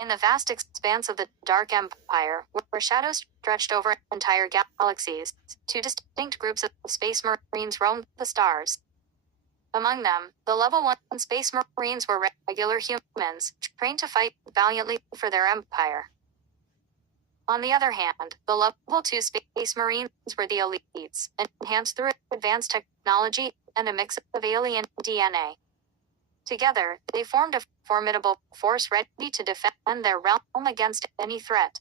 In the vast expanse of the Dark Empire, where shadows stretched over entire galaxies, two distinct groups of space marines roamed the stars. Among them, the Level 1 Space Marines were regular humans, trained to fight valiantly for their empire. On the other hand, the Level 2 Space Marines were the elites, enhanced through advanced technology and a mix of alien DNA. Together, they formed a formidable force ready to defend their realm against any threat.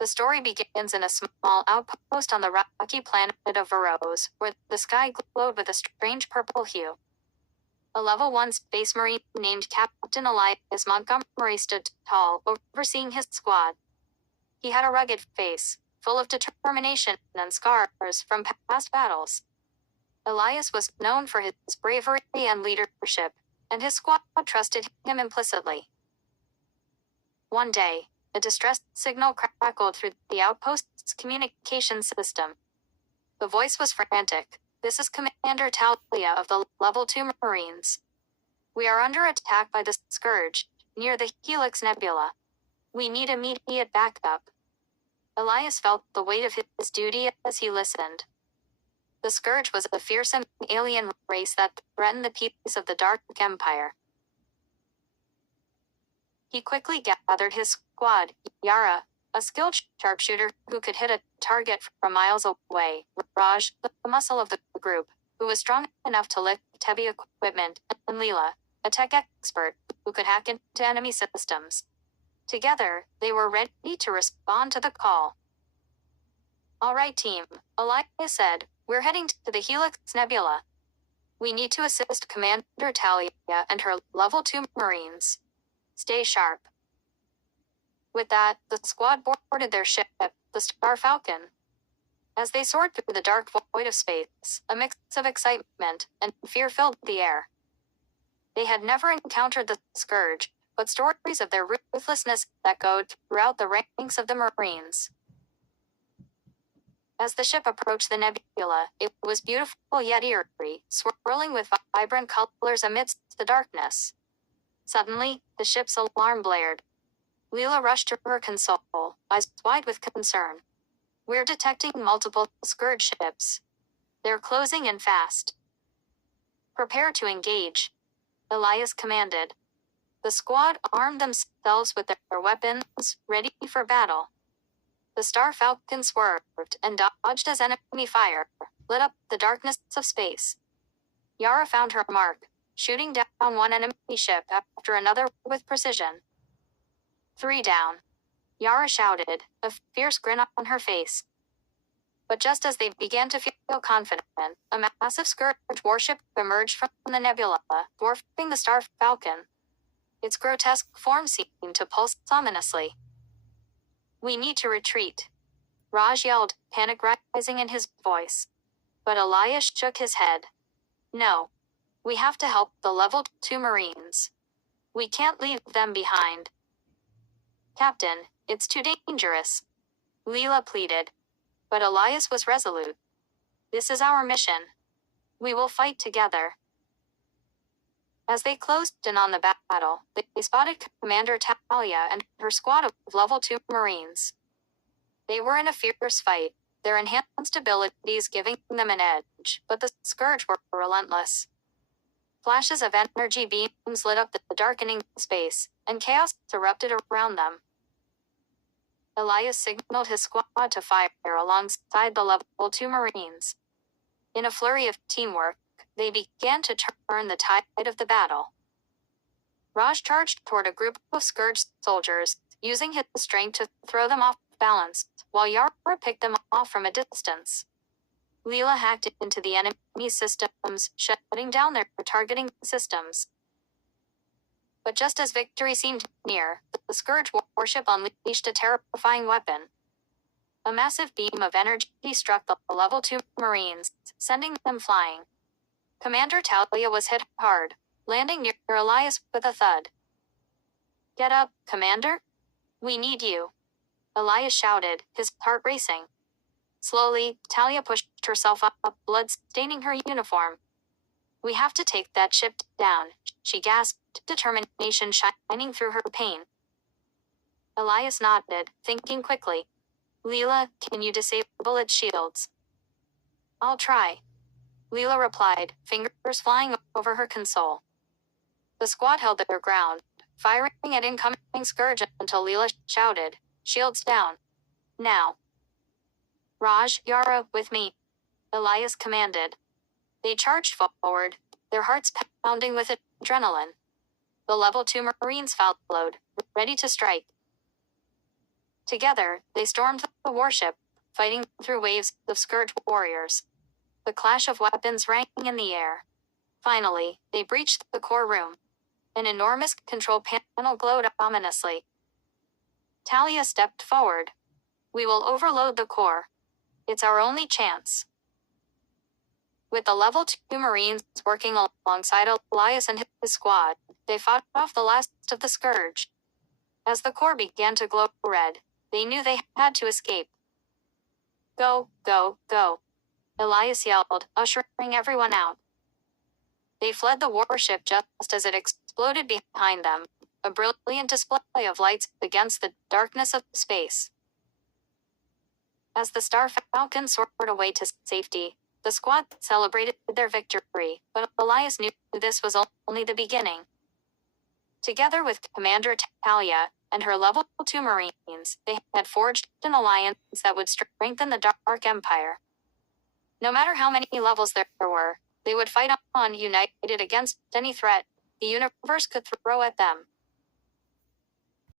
The story begins in a small outpost on the rocky planet of Varos, where the sky glowed with a strange purple hue. A Level 1 Space Marine named Captain Elias Montgomery stood tall, overseeing his squad. He had a rugged face, full of determination and scars from past battles. Elias was known for his bravery and leadership, and his squad trusted him implicitly. One day, a distress signal crackled through the outpost's communication system. The voice was frantic. "This is Commander Talia of the Level 2 Marines. We are under attack by the Scourge, near the Helix Nebula. We need immediate backup." Elias felt the weight of his duty as he listened. The Scourge was a fearsome alien race that threatened the peace of the Dark Empire. He quickly gathered his squad. Yara, a skilled sharpshooter who could hit a target from miles away. Raj, the muscle of the group, who was strong enough to lift heavy equipment. And Leela, a tech expert who could hack into enemy systems. Together, they were ready to respond to the call. "All right, team," Elias said. "We're heading to the Helix Nebula. We need to assist Commander Talia and her Level 2 Marines. Stay sharp." With that, the squad boarded their ship, the Star Falcon. As they soared through the dark void of space, a mix of excitement and fear filled the air. They had never encountered the Scourge, but stories of their ruthlessness echoed throughout the ranks of the Marines. As the ship approached the nebula, it was beautiful yet eerie, swirling with vibrant colors amidst the darkness. Suddenly, the ship's alarm blared. Leela rushed to her console, eyes wide with concern. "We're detecting multiple Scourge ships. They're closing in fast." "Prepare to engage," Elias commanded. The squad armed themselves with their weapons, ready for battle. The Star Falcon swerved and dodged as enemy fire lit up the darkness of space. Yara found her mark, shooting down one enemy ship after another with precision. "3 down," Yara shouted, a fierce grin on her face. But just as they began to feel confident, a massive Scourge warship emerged from the nebula, dwarfing the Star Falcon. Its grotesque form seemed to pulse ominously. "We need to retreat," Raj yelled, panic rising in his voice. But Elias shook his head. "No. We have to help the Level 2 Marines. We can't leave them behind." "Captain, it's too dangerous," Leela pleaded. But Elias was resolute. "This is our mission. We will fight together." As they closed in on the battle, they spotted Commander Talia and her squad of Level 2 Marines. They were in a fierce fight, their enhanced abilities giving them an edge, but the Scourge were relentless. Flashes of energy beams lit up the darkening space, and chaos erupted around them. Elias signaled his squad to fire alongside the Level 2 Marines. In a flurry of teamwork, they began to turn the tide of the battle. Raj charged toward a group of Scourge soldiers, using his strength to throw them off balance, while Yara picked them off from a distance. Leela hacked into the enemy systems, shutting down their targeting systems. But just as victory seemed near, the Scourge warship unleashed a terrifying weapon. A massive beam of energy struck the Level 2 Marines, sending them flying. Commander Talia was hit hard, landing near Elias with a thud. "Get up, Commander. We need you," Elias shouted, his heart racing. Slowly, Talia pushed herself up, blood staining her uniform. "We have to take that ship down," she gasped, determination shining through her pain. Elias nodded, thinking quickly. Leela, can you disable its shields? I'll try. Leela replied, fingers flying over her console. The squad held their ground, firing at incoming Scourge until Leela shouted, shields down. Now. Raj, Yara, with me, Elias commanded. They charged forward, their hearts pounding with adrenaline. The level 2 Marines followed, ready to strike. Together, they stormed the warship, fighting through waves of Scourge warriors. The clash of weapons rang in the air. Finally, they breached the core room. An enormous control panel glowed ominously. Talia stepped forward. We will overload the core. It's our only chance. With the level 2 Marines working alongside Elias and his squad, they fought off the last of the Scourge. As the core began to glow red, they knew they had to escape. Go, go, go, Elias yelled, ushering everyone out. They fled the warship just as it exploded behind them, a brilliant display of lights against the darkness of space. As the Star Falcon soared away to safety, the squad celebrated their victory, but Elias knew this was only the beginning. Together with Commander Talia and her level 2 Marines, they had forged an alliance that would strengthen the Dark Empire. No matter how many levels there were, they would fight on united against any threat the universe could throw at them.